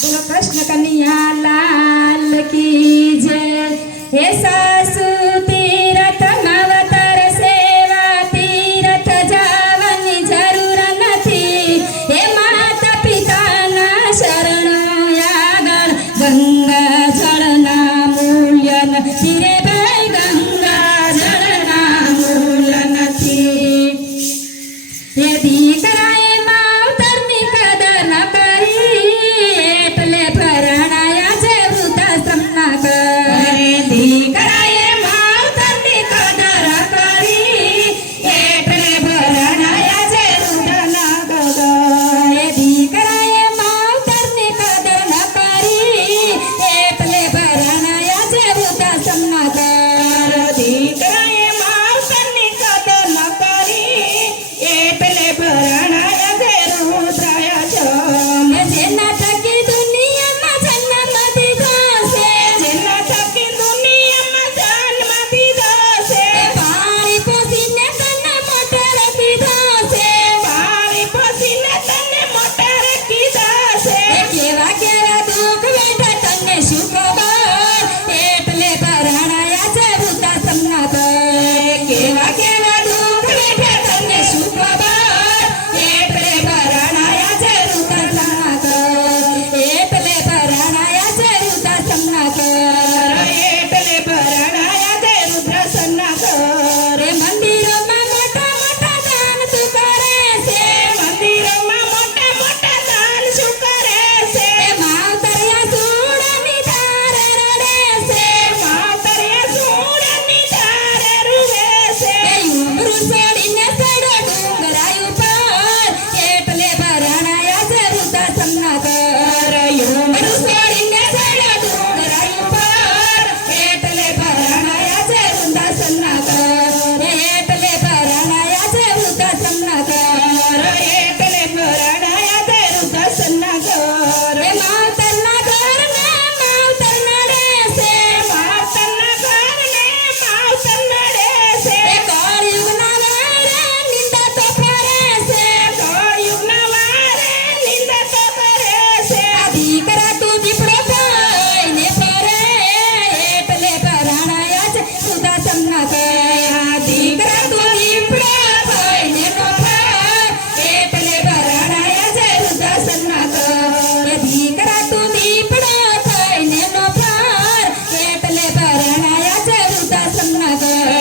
बोलो कृष्ण कन्हैया लाल की जय। हे सासु तीरथ नवतर सेवा तीरथ जावनी जरूर नथी। हे माता पिताना शरणो यागळ गंगा जळना मूल्य नथी रे भाई गंगा जळना मूल्य नथी। हे दीकराए मावतરની કદર ન કરી એટલે પરણાયા છે વૃદ્ધાશ્રમ ના કરે। દીકરાએ માવતરની કદર કરી એટલે પરણાયા છે વૃદ્ધ ના કરે। દીકરાએ માવતરની કદર ન કરી એટલે પરણાયા છે વૃદ્ધાશ્રમ ના કરે। દીકરાએ માવતરની કદર ન કરી એટલે પરણાયા છે વૃદ્ધાશ્રમ। જેના થકી દુનિયામાં જન્મ દીધો છે, જેના થકી દુનિયામાં જન્મ દીધો છે, પાણી પોસીને તને મોટે કીધો છે, પાણી પોસીને તને મોટે કીધો છે। કેવા કેવા દુઃખ વેઠે તને શું ખબર એટલે પરણાયા છે વૃદ્ધાશ્રમ ના ઘર। કેવા કેવા દુઃખ વેઠે તને શું ખબર એટલે પરણાયા છે વૃદ્ધાશ્રમ ના ઘર। એટલે પરણાયા છે વૃદ્ધાશ્રમ ના ઘર। એટલે પરણાયા છે વૃદ્ધાશ્રમ ના ઘર। મંદિરોમાં મોટા મોટા દાન તું કરે છે, મંદિરોમાં મોટા મોટા દાન શું કરે છે। માવતરિયા સુરની ધારે રડે છે, માવતરિયા સુરની ધારે રૂવે છે। ઉમરું છોડીને ચડો ડુંગરા ઉપર એટલે પરણાયા છે વૃદ્ધાશ્રમ ના ઘર। ઉમરું છોડીને ચડો ડુંગરા ઉપર એટલે પરણાયા છે વૃદ્ધાશ્રમ ના ઘર। એટલે પરણાયા છે વૃદ્ધાશ્રમ ના ઘર। એટલે પરણાયા છે વૃદ્ધાશ્રમ ના ઘર। માવતરના ઘરને માવતર નડે છે, માવતરના ઘરને માવતર નડે છે। કળયુગના વારે નિંદા તો કરે છે, કળયુગના વારે નિંદા તો કરે છે। દીકરા તું દીપડો થઈને ફરે એટલે પરણાયા છે વૃદ્ધાશ્રમ ના ઘર। દીકરા તું દીપડો થઈને નો ફર એટલે પરણાયા છે વૃદ્ધાશ્રમ ના ઘર। દીકરા તું દીપડો થઈને નો ફર એટલે પરણાયા છે વૃદ્ધાશ્રમ ના ઘર।